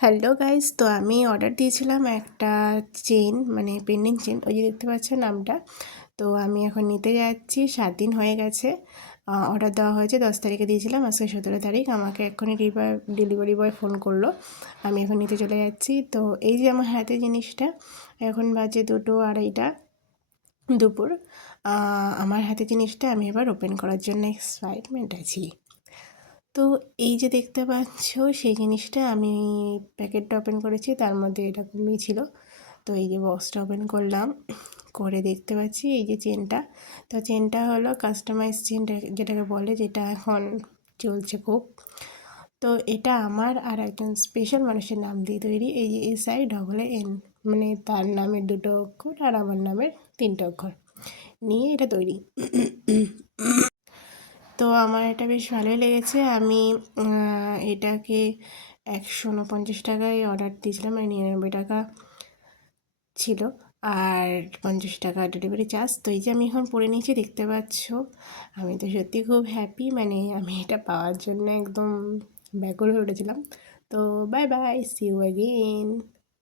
Hello guys, তো আমি order দিয়েছিলাম একটা চেন, মানে পেন্ডিং চেন, ওই যে দেখতে পাচ্ছেন নামটা। তো আমি এখন নিতে যাচ্ছি। 7 দিন হয়ে গেছে অর্ডার দেওয়া হয়েছে। 10 তারিখে দিয়েছিলাম, আজকে 17 তারিখ। আমাকে এক্ষুনি ডেলিভারি বয় ফোন করলো, আমি এখন নিতে চলে যাচ্ছি। তো এই যে আমার হাতে জিনিসটা, এখন বাজে 2:30 দুপুর। আমার হাতে জিনিসটা আমি এবার ওপেন করার জন্য এক্সাইটমেন্ট আছি। তো এই যে দেখতে পাচ্ছ, সেই জিনিসটা আমি প্যাকেটটা ওপেন করেছি, তার মধ্যে এরকমই ছিল। তো এই যে বক্সটা ওপেন করলাম, করে দেখতে পাচ্ছি এই যে চেনটা। তো চেনটা হলো কাস্টমাইজ চেন যেটাকে বলে, যেটা এখন চলছে খুব। তো এটা আমার আর একজন স্পেশাল মানুষের নাম দিয়ে তৈরি। এই যে SINN, মানে তার নামের 2 অক্ষর আর আমার নামের 3টে অক্ষর নিয়ে এটা তৈরি। তো আমার এটা বেশ ভালোই লেগেছে। আমি এটাকে 149 টাকায় অর্ডার দিয়েছিলাম, মানে 99 টাকা ছিল, আর 50 টাকা ডেলিভারি চার্জ। তো এই যে আমি এখন পরে নিয়েছি, দেখতে পাচ্ছ। আমি তো সত্যি খুব হ্যাপি, মানে আমি এটা পাওয়ার জন্য একদম ব্যাকুল হয়ে উঠেছিলাম। তো bye bye, see you again.